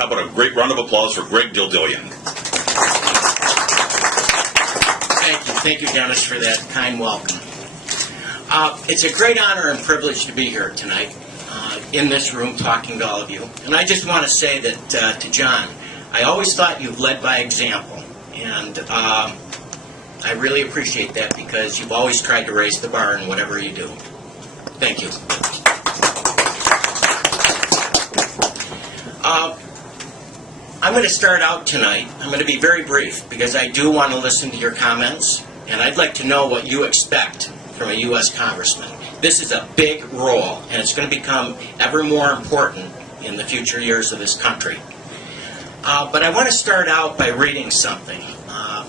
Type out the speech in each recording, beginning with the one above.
How about a great round of applause for Greg Dildilian? Thank you, Dennis, for that kind welcome. It's a great honor and privilege to be here tonight in this room talking to all of you. And I just want to say that to John, I always thought you've led by example. And I really appreciate that because you've always tried to raise the bar in whatever you do. Thank you. I'm going to start out tonight. I'm going to be very brief because I do want to listen to your comments, and I'd like to know what you expect from a U.S. Congressman. This is a big role, and it's going to become ever more important in the future years of this country. But I want to start out by reading something.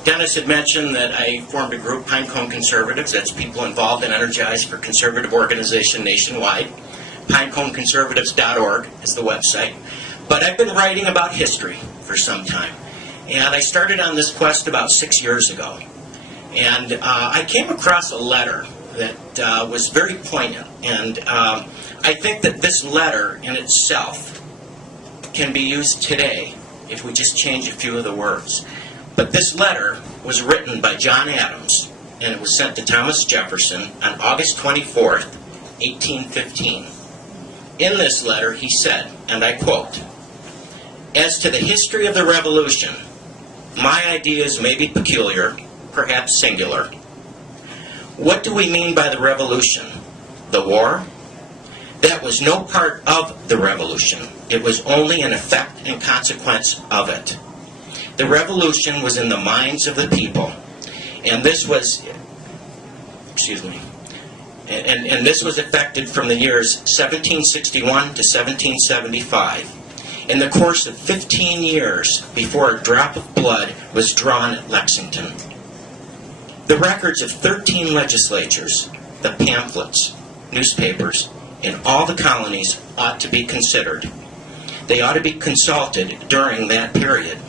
Dennis had mentioned that I formed a group, Pinecone Conservatives. That's people involved and energized for conservative organization nationwide. PineconeConservatives.org is the website. But I've been writing about history for some time. And I started on this quest about 6 years ago. And I came across a letter that was very poignant. And I think that this letter in itself can be used today if we just change a few of the words. But this letter was written by John Adams, and it was sent to Thomas Jefferson on August 24th, 1815. In this letter, he said, and I quote, "As to the history of the Revolution, my ideas may be peculiar, perhaps singular. What do we mean by the Revolution? The war? That was no part of the Revolution. It was only an effect and consequence of it. The Revolution was in the minds of the people, and this was, and this was effected from the years 1761 to 1775. In the course of 15 years before a drop of blood was drawn at Lexington. The records of 13 legislatures, the pamphlets, newspapers, in all the colonies ought to be considered. They ought to be consulted during that period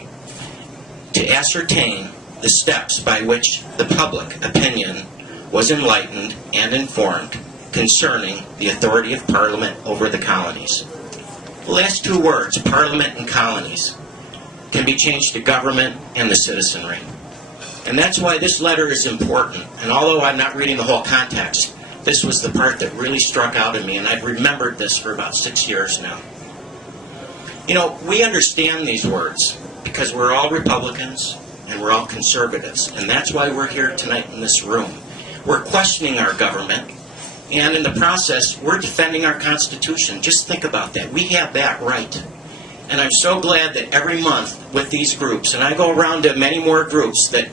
to ascertain the steps by which the public opinion was enlightened and informed concerning the authority of Parliament over the colonies." The last two words, Parliament and colonies, can be changed to government and the citizenry. And that's why this letter is important. And although I'm not reading the whole context, this was the part that really struck out at me, and I've remembered this for about 6 years now. You know, we understand these words because we're all Republicans and we're all conservatives, and that's why we're here tonight in this room. We're questioning our government, and in the process, we're defending our Constitution. Just think about that. We have that right. And I'm so glad that every month with these groups, and I go around to many more groups, that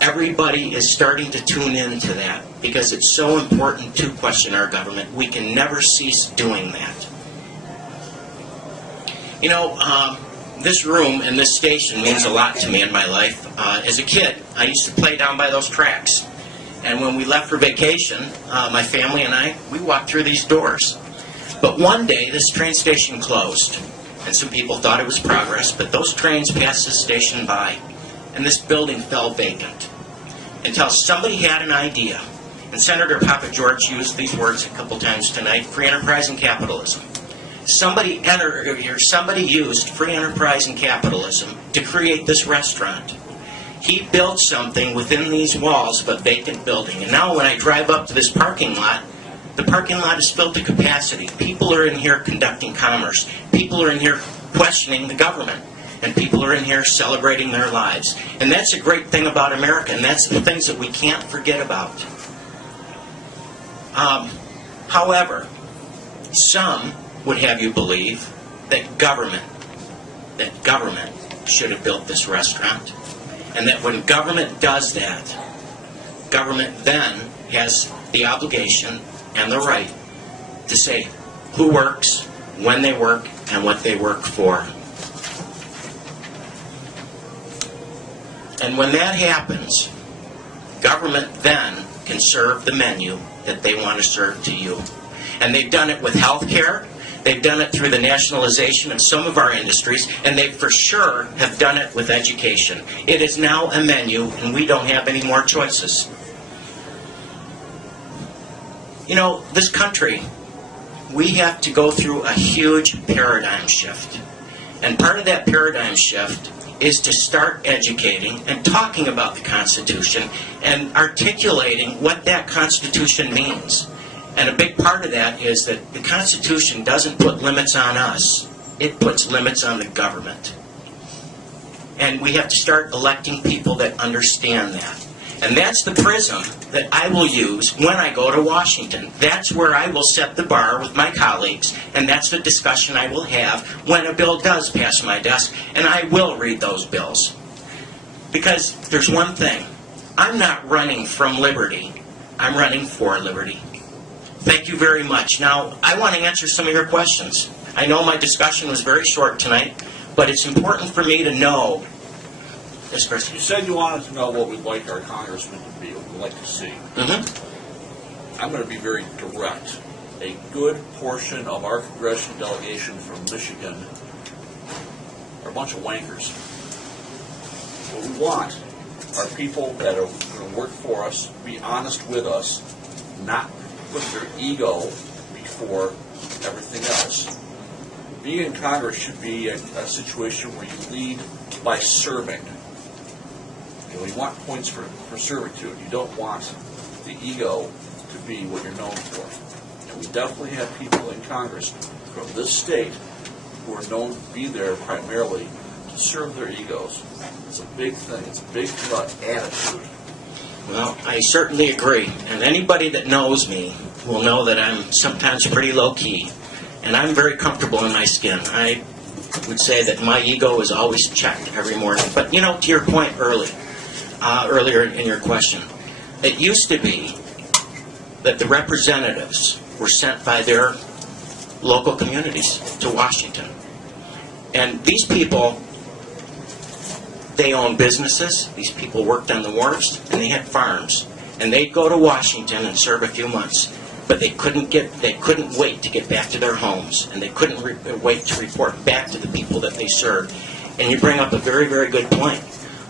everybody is starting to tune into that because it's so important to question our government. We can never cease doing that. You know, this room and this station means a lot to me in my life. As a kid, I used to play down by those tracks. And when we left for vacation, my family and I, we walked through these doors. But one day, this train station closed. And some people thought it was progress, but those trains passed this station by. And this building fell vacant. Until somebody had an idea. And Senator Papa George used these words a couple times tonight, free enterprise and capitalism. Somebody used free enterprise and capitalism to create this restaurant. He built something within these walls of a vacant building. And now when I drive up to this parking lot, the parking lot is filled to capacity. People are in here conducting commerce. People are in here questioning the government. And people are in here celebrating their lives. And that's a great thing about America. And that's the things that we can't forget about. However, some would have you believe that government should have built this restaurant. And that when government does that, government then has the obligation and the right to say who works, when they work, and what they work for. And when that happens, government then can serve the menu that they want to serve to you. And they've done it with health care. They've done it through the nationalization of some of our industries, and they for sure have done it with education. It is now a menu, and we don't have any more choices. You know, this country, we have to go through a huge paradigm shift. And part of that paradigm shift is to start educating and talking about the Constitution and articulating what that Constitution means. And a big part of that is that the Constitution doesn't put limits on us. It puts limits on the government. And we have to start electing people that understand that. And that's the prism that I will use when I go to Washington. That's where I will set the bar with my colleagues, and that's the discussion I will have when a bill does pass my desk, and I will read those bills. Because there's one thing. I'm not running from liberty. I'm running for liberty. Thank you very much. Now, I want to answer some of your questions. I know my discussion was very short tonight, but it's important for me to know. Yes, Chris? You said you wanted to know what we'd like our congressman to be, what we'd like to see. Mm-hmm. I'm going to be very direct. A good portion of our congressional delegation from Michigan are a bunch of wankers. What we want are people that are going to work for us, be honest with us, not put their ego before everything else. Being in Congress should be a situation where you lead by serving. You want points for servitude. You don't want the ego to be what you're known for. And we definitely have people in Congress from this state who are known to be there primarily to serve their egos. It's a big thing. It's a big attitude. Well, I certainly agree. And anybody that knows me will know that I'm sometimes pretty low-key. And I'm very comfortable in my skin. I would say that my ego is always checked every morning. But, you know, to your point earlier in your question, it used to be that the representatives were sent by their local communities to Washington. And these people, they own businesses, these people worked on the wharves, and they had farms. And they'd go to Washington and serve a few months. But they couldn't wait to get back to their homes, and they couldn't wait to report back to the people that they served. And you bring up a very, very good point.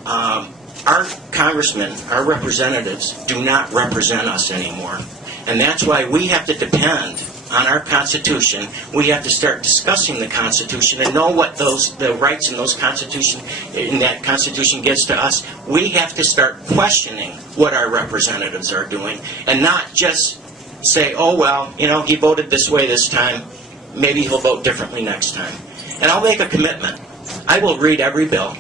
Our congressmen, our representatives, do not represent us anymore. And that's why we have to depend on our Constitution. We have to start discussing the Constitution and know what the rights in that Constitution gives to us. We have to start questioning what our representatives are doing, and not just say, oh, well, you know, he voted this way this time. Maybe he'll vote differently next time. And I'll make a commitment. I will read every bill,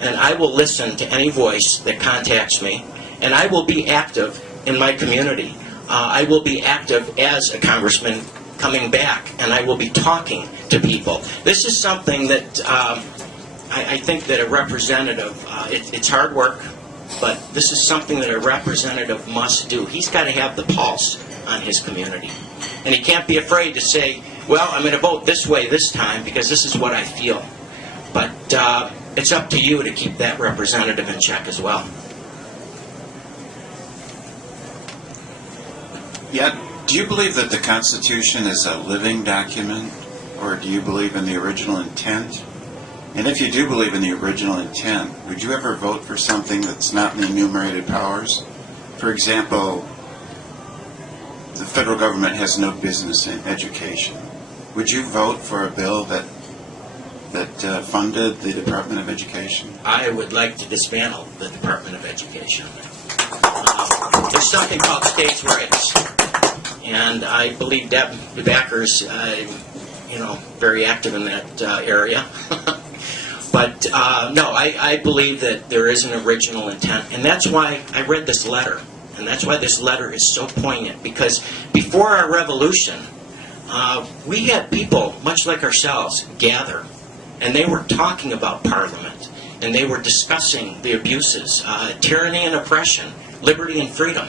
and I will listen to any voice that contacts me, and I will be active in my community. I will be active as a congressman coming back, and I will be talking to people. This is something that I think that a representative, it's hard work, but this is something that a representative must do. He's got to have the pulse on his community. And he can't be afraid to say, well, I'm going to vote this way this time because this is what I feel. But it's up to you to keep that representative in check as well. Yeah, do you believe that the Constitution is a living document, or do you believe in the original intent? And if you do believe in the original intent, would you ever vote for something that's not in the enumerated powers? For example, the federal government has no business in education. Would you vote for a bill that funded the Department of Education? I would like to dismantle the Department of Education. There's something called states' rights, and I believe Deb DeBacker's, very active in that area. But no, I believe that there is an original intent, and that's why I read this letter. And that's why this letter is so poignant, because before our revolution, we had people, much like ourselves, gather. And they were talking about Parliament. And they were discussing the abuses, tyranny and oppression, liberty and freedom.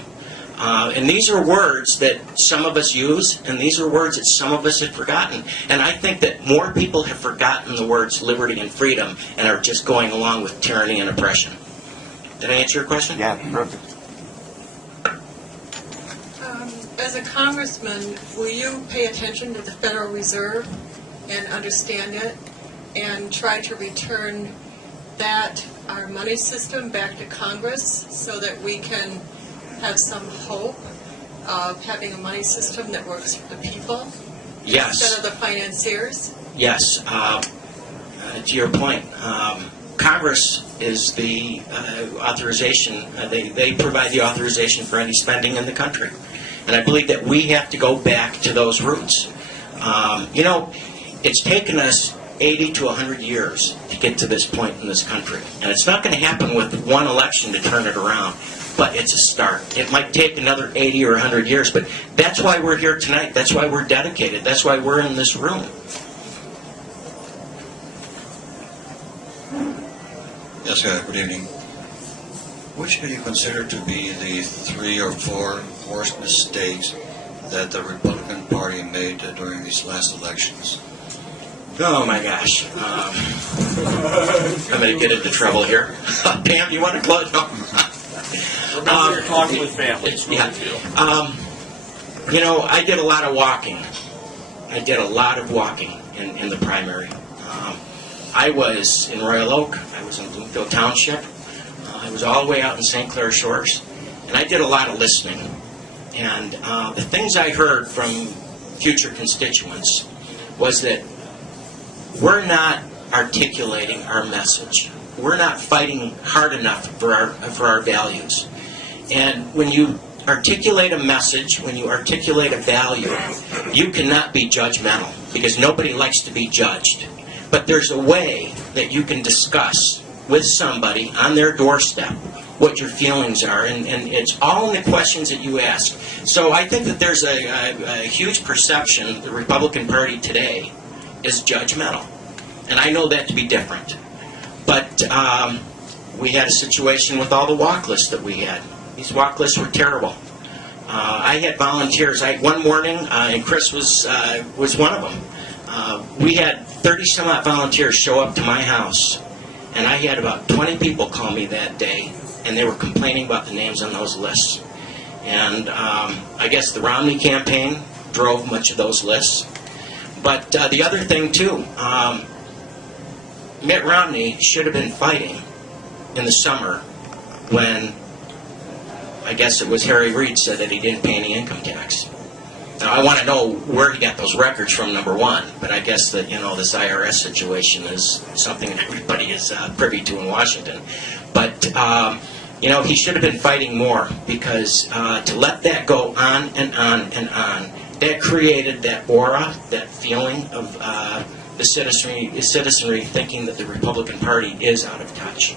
And these are words that some of us use, and these are words that some of us have forgotten. And I think that more people have forgotten the words liberty and freedom and are just going along with tyranny and oppression. Did I answer your question? Yeah, perfect. As a congressman, will you pay attention to the Federal Reserve and understand it and try to return our money system back to Congress so that we can have some hope of having a money system that works for the people Yes. instead of the financiers? Yes. to your point, Congress is the authorization. They provide the authorization for any spending in the country, and I believe that we have to go back to those roots. It's taken us 80 to 100 years to get to this point in this country, and it's not going to happen with one election to turn it around. But it's a start. It might take another 80 or 100 years, but that's why we're here tonight. That's why we're dedicated. That's why we're in this room. Yes, good evening. Which do you consider to be the 3 or 4 worst mistakes that the Republican Party made during these last elections? Oh my gosh. I'm going to get into trouble here. Pam, you want to close? No. Remember, you're talking with family. Yeah. I did a lot of walking. In the primary. I was in Royal Oak. I was in Bloomfield Township. I was all the way out in St. Clair Shores. And I did a lot of listening. And the things I heard from future constituents was that we're not articulating our message. We're not fighting hard enough for our values. And when you articulate a message, when you articulate a value, you cannot be judgmental, because nobody likes to be judged. But there's a way that you can discuss with somebody on their doorstep what your feelings are, and it's all in the questions that you ask. So I think that there's a huge perception the Republican Party today is judgmental. And I know that to be different. But we had a situation with all the walk lists that we had. These walk lists were terrible. I had volunteers. One morning, and Chris was one of them. We had 30-some-odd volunteers show up to my house, and I had about 20 people call me that day, and they were complaining about the names on those lists. And I guess the Romney campaign drove much of those lists. But the other thing, too, Mitt Romney should have been fighting in the summer when, I guess it was Harry Reid said that he didn't pay any income tax. Now, I want to know where he got those records from, number one, but I guess that, this IRS situation is something that everybody is privy to in Washington. But, he should have been fighting more, because to let that go on and on and on, that created that aura, that feeling of the citizenry thinking that the Republican Party is out of touch.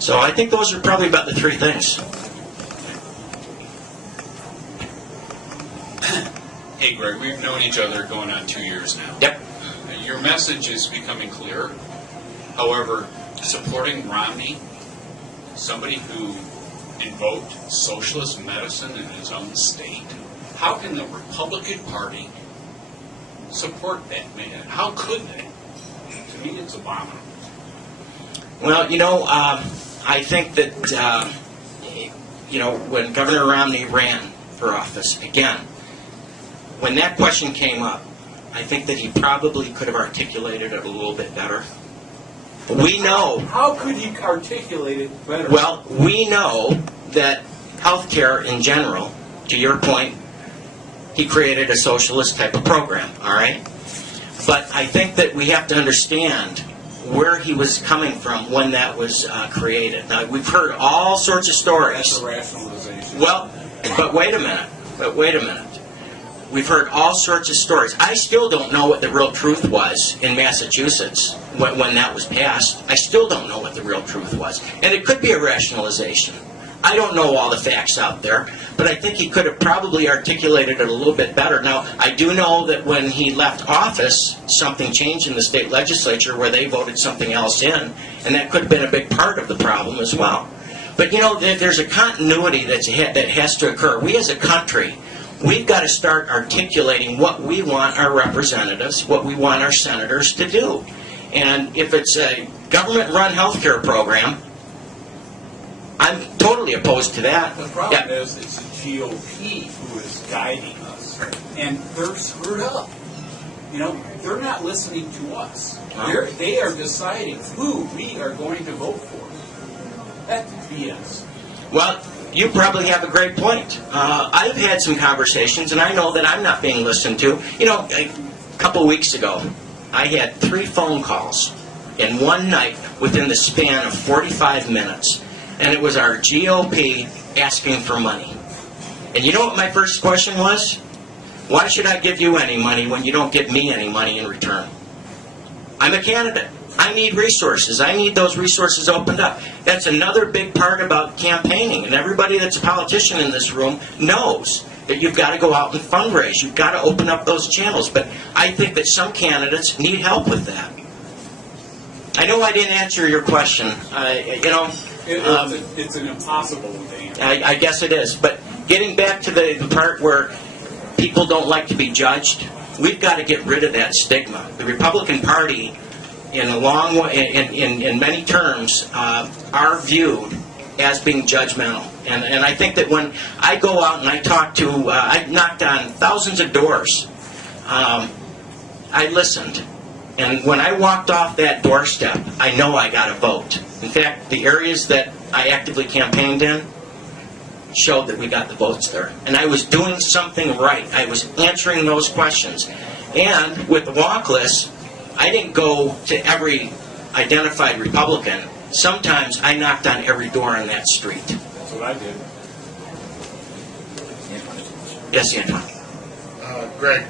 So I think those are probably about the 3 things. Hey, Greg, we've known each other going on 2 years now. Yep. Your message is becoming clear. However, supporting Romney, somebody who invoked socialist medicine in his own state, how can the Republican Party support that man? How could they? To me, it's abominable. Well, I think that, when Governor Romney ran for office, again, when that question came up, I think that he probably could have articulated it a little bit better. We know... How could he articulate it better? Well, we know that healthcare in general, to your point, he created a socialist type of program, all right? But I think that we have to understand where he was coming from when that was created. Now, we've heard all sorts of stories. That's a rationalization. Well, but wait a minute. We've heard all sorts of stories. I still don't know what the real truth was in Massachusetts when that was passed. I still don't know what the real truth was. And it could be a rationalization. I don't know all the facts out there, but I think he could have probably articulated it a little bit better. Now, I do know that when he left office, something changed in the state legislature where they voted something else in, and that could have been a big part of the problem as well. But, there's a continuity that has to occur. We as a country, we've got to start articulating what we want our representatives, what we want our senators to do. And if it's a government-run health care program, I'm totally opposed to that. The problem is it's the GOP who is guiding us, and they're screwed up. They're not listening to us. They are deciding who we are going to vote for. That's BS. Well, you probably have a great point. I've had some conversations, and I know that I'm not being listened to. A couple weeks ago, I had 3 phone calls in one night within the span of 45 minutes. And it was our GOP asking for money. And you know what my first question was? Why should I give you any money when you don't give me any money in return? I'm a candidate. I need resources. I need those resources opened up. That's another big part about campaigning. And everybody that's a politician in this room knows that you've got to go out and fundraise. You've got to open up those channels. But I think that some candidates need help with that. I know I didn't answer your question. It's an impossible one to answer. I guess it is. But getting back to the part where people don't like to be judged, we've got to get rid of that stigma. The Republican Party, in many terms, are viewed as being judgmental. And I think that when I go out and I talk to, I knocked on thousands of doors, I listened. And when I walked off that doorstep, I know I got a vote. In fact, the areas that I actively campaigned in showed that we got the votes there. And I was doing something right. I was answering those questions. And with the walk list, I didn't go to every identified Republican. Sometimes I knocked on every door on that street. That's what I did. Yes, Antoine. Greg,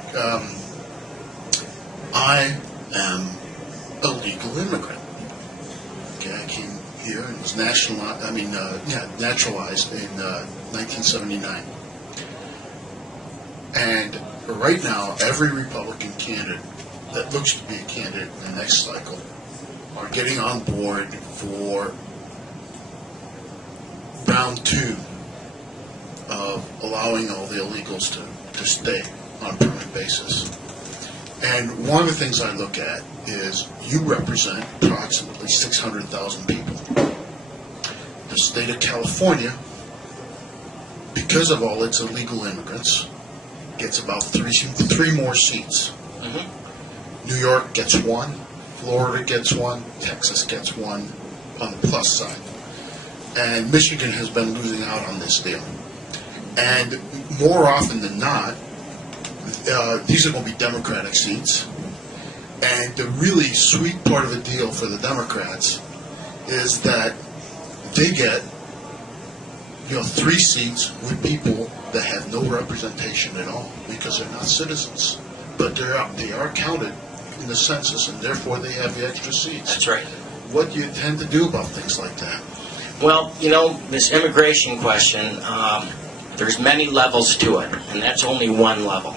I am a legal immigrant. Okay, I came here and was naturalized in 1979. And right now, every Republican candidate that looks to be a candidate in the next cycle are getting on board for round 2 of allowing all the illegals to stay on a permanent basis. And one of the things I look at is you represent approximately 600,000 people. The state of California, because of all its illegal immigrants, gets about three more seats. New York gets 1, Florida gets 1, Texas gets 1 on the plus side. And Michigan has been losing out on this deal. And more often than not, these are going to be Democratic seats. And the really sweet part of the deal for the Democrats is that they get 3 seats with people that have no representation at all because they're not citizens. But they are counted in the census, and therefore they have the extra seats. That's right. What do you tend to do about things like that? Well, this immigration question, there's many levels to it, and that's only one level.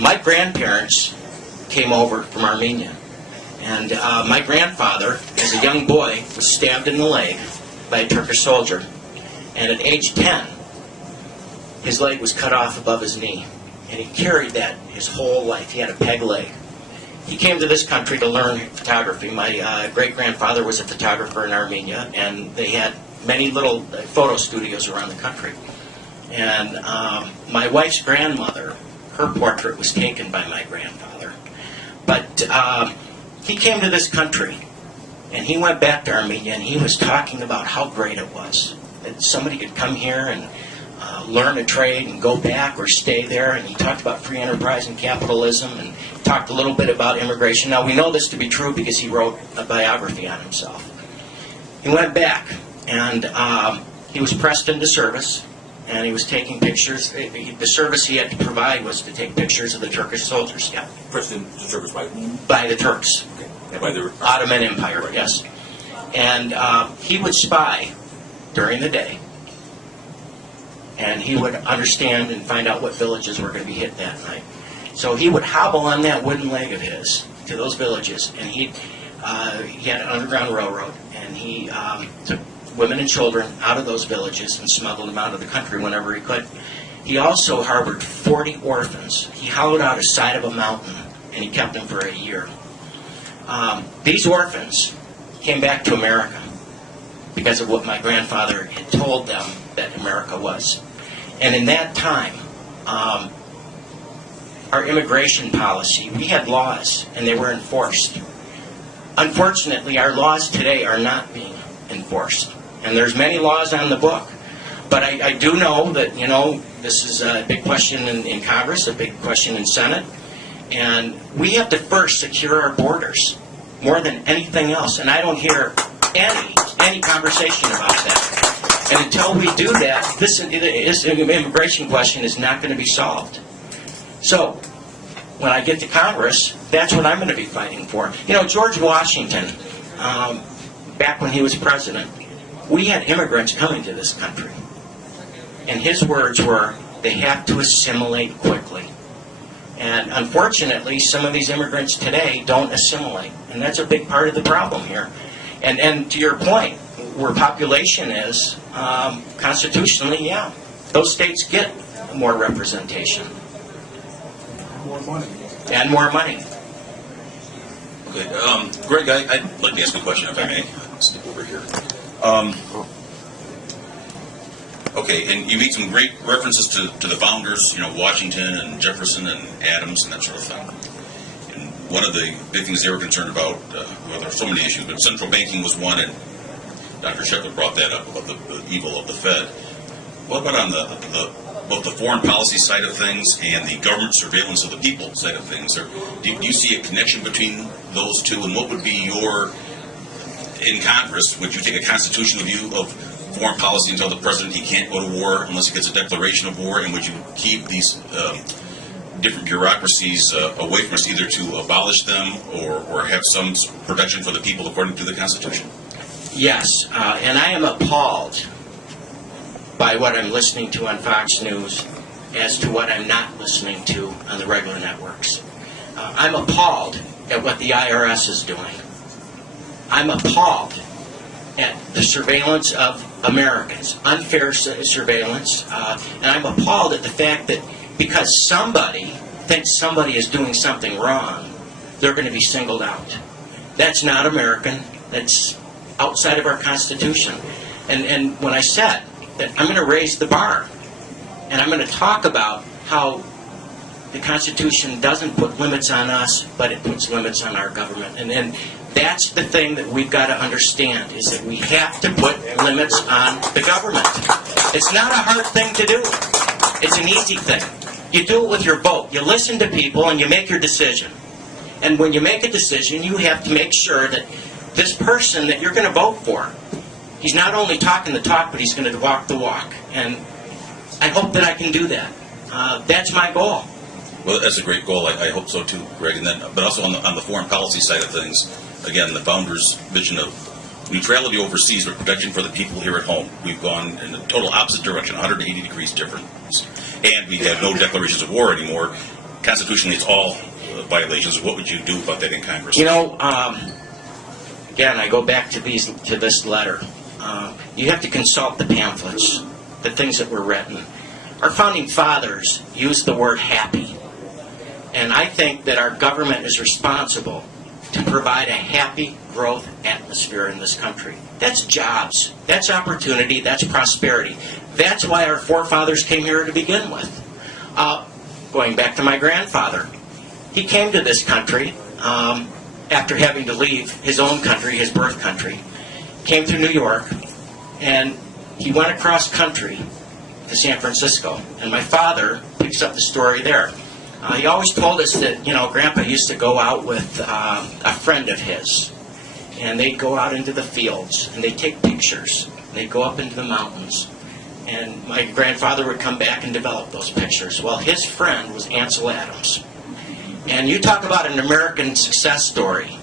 My grandparents came over from Armenia, and my grandfather, as a young boy, was stabbed in the leg by a Turkish soldier, and at age 10, his leg was cut off above his knee, and he carried that his whole life. He had a peg leg. He came to this country to learn photography. My great-grandfather was a photographer in Armenia, and they had many little photo studios around the country. And my wife's grandmother, her portrait was taken by my grandfather. But he came to this country, and he went back to Armenia, and he was talking about how great it was that somebody could come here and learn a trade and go back or stay there. And he talked about free enterprise and capitalism, and talked a little bit about immigration. Now, we know this to be true because he wrote a biography on himself. He went back, and he was pressed into service, and he was taking pictures. The service he had to provide was to take pictures of the Turkish soldiers. Yeah. Pressed into service by By the Turks. Okay. By the Ottoman Empire, yes. And he would spy during the day, and he would understand and find out what villages were going to be hit that night. So he would hobble on that wooden leg of his to those villages, and he had an underground railroad, and he took women and children out of those villages and smuggled them out of the country whenever he could. He also harbored 40 orphans. He hollowed out a side of a mountain, and he kept them for a year. These orphans came back to America because of what my grandfather had told them that America was. And in that time, our immigration policy, we had laws, and they were enforced. Unfortunately, our laws today are not being enforced. And there's many laws on the book. But I do know that, this is a big question in Congress, a big question in Senate. And we have to first secure our borders. more than anything else, and I don't hear any conversation about that. And until we do that, this immigration question is not going to be solved. So, when I get to Congress, that's what I'm going to be fighting for. You know, George Washington, back when he was president, we had immigrants coming to this country. And his words were, they have to assimilate quickly. And unfortunately, some of these immigrants today don't assimilate. And that's a big part of the problem here. And to your point, where population is, constitutionally, yeah, those states get more representation. More money. And more money. Okay, Greg, I'd like to ask a question, if I may. I'll step over here. Okay, and you made some great references to the founders, you know, Washington and Jefferson and Adams and that sort of thing. And one of the big things they were concerned about, well, there are so many issues, but central banking was one, and Dr. Shepherd brought that up about the evil of the Fed. What about on both the foreign policy side of things and the government surveillance of the people side of things? Or do you see a connection between those two, and what would be in Congress, would you take a constitutional view of foreign policy and tell the president he can't go to war unless he gets a declaration of war, and would you keep these different bureaucracies away from us, either to abolish them or have some protection for the people according to the Constitution? Yes, and I am appalled by what I'm listening to on Fox News as to what I'm not listening to on the regular networks. I'm appalled at what the IRS is doing. I'm appalled at the surveillance of Americans, unfair surveillance, and I'm appalled at the fact that because somebody thinks somebody is doing something wrong, they're going to be singled out. That's not American. That's outside of our Constitution. And when I said that I'm going to raise the bar, and I'm going to talk about how the Constitution doesn't put limits on us, but it puts limits on our government. And that's the thing that we've got to understand, is that we have to put limits on the government. It's not a hard thing to do. It's an easy thing. You do it with your vote. You listen to people and you make your decision. And when you make a decision, you have to make sure that this person that you're going to vote for, he's not only talking the talk, but he's going to walk the walk. And I hope that I can do that. That's my goal. Well, that's a great goal. I hope so too, Greg. And then, but also on the foreign policy side of things, again, the founders' vision of neutrality overseas, but protection for the people here at home. We've gone in the total opposite direction, 180 degrees different. And we have no declarations of war anymore. Constitutionally, it's all violations. What would you do about that in Congress? You know, again, I go back to this letter. You have to consult the pamphlets, the things that were written. Our founding fathers used the word happy. And I think that our government is responsible to provide a happy growth atmosphere in this country. That's jobs. That's opportunity. That's prosperity. That's why our forefathers came here to begin with. Going back to my grandfather, he came to this country after having to leave his own country, his birth country. Came through New York, and he went across country to San Francisco. And my father picks up the story there. He always told us that, you know, Grandpa used to go out with a friend of his. And they'd go out into the fields, and they'd take pictures. They'd go up into the mountains. And my grandfather would come back and develop those pictures. Well, his friend was Ansel Adams. And you talk about an American success story.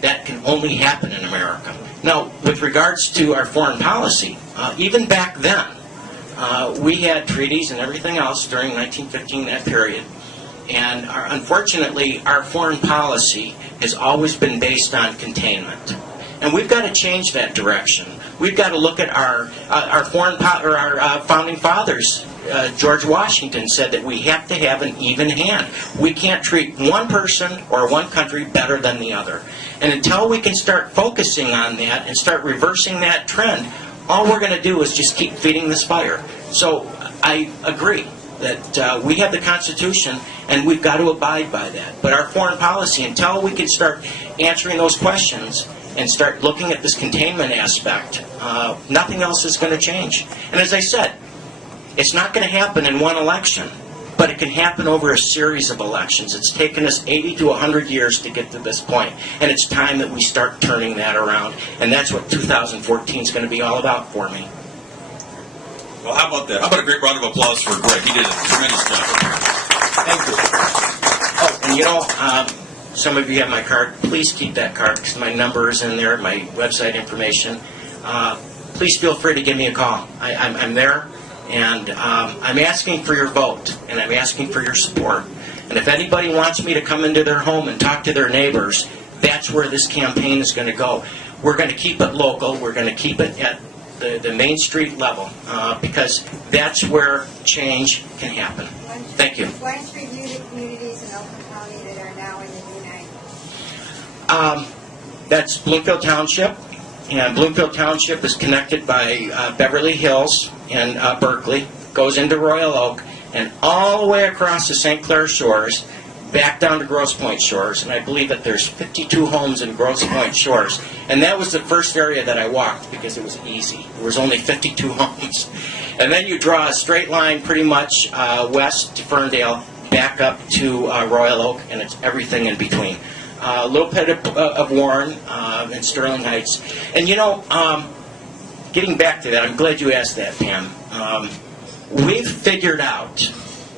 That can only happen in America. Now, with regards to our foreign policy, even back then, we had treaties and everything else during 1915, that period. And unfortunately, our foreign policy has always been based on containment. And we've got to change that direction. We've got to look at our founding fathers. George Washington said that we have to have an even hand. We can't treat one person or one country better than the other. And until we can start focusing on that and start reversing that trend, all we're going to do is just keep feeding this fire. So I agree that we have the Constitution and we've got to abide by that. But our foreign policy, until we can start answering those questions and start looking at this containment aspect, nothing else is going to change. And as I said, it's not going to happen in one election. but it can happen over a series of elections. It's taken us 80 to 100 years to get to this point, and it's time that we start turning that around, and that's what 2014 is going to be all about for me. Well, how about that? How about a great round of applause for Greg? He did a tremendous job. Thank you. Oh, and you know, some of you have my card. Please keep that card because my number is in there, my website information. Please feel free to give me a call. I'm there, and I'm asking for your vote, and I'm asking for your support. And if anybody wants me to come into their home and talk to their neighbors, that's where this campaign is going to go. We're going to keep it local. We're going to keep it at the Main Street level because that's where change can happen. Thank you. One street communities in Oakland County that are now in the United. That's Bloomfield Township, and Bloomfield Township is connected by Beverly Hills and Berkeley, goes into Royal Oak, and all the way across the St. Clair Shores, back down to Grosse Pointe Shores, and I believe that there's 52 homes in Grosse Pointe Shores. And that was the first area that I walked because it was easy. There was only 52 homes. And then you draw a straight line pretty much west to Ferndale, back up to Royal Oak, and it's everything in between. A little bit of Warren and Sterling Heights. And you know, getting back to that, I'm glad you asked that, Pam. We've figured out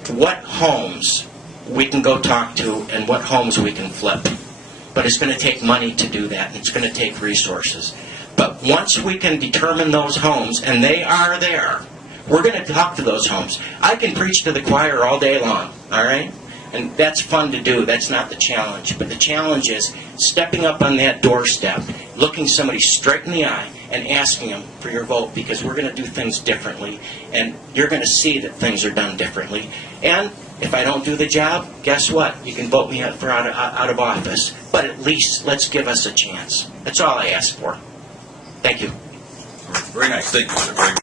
what homes we can go talk to and what homes we can flip. But it's going to take money to do that, and it's going to take resources. But once we can determine those homes, and they are there, we're going to talk to those homes. I can preach to the choir all day long, all right? And that's fun to do. That's not the challenge. But the challenge is stepping up on that doorstep, looking somebody straight in the eye, and asking them for your vote, because we're going to do things differently, and you're going to see that things are done differently. And if I don't do the job, guess what? You can vote me out of office. But at least let's give us a chance. That's all I ask for. Thank you. Very nice. Thank you, Mr. Greg.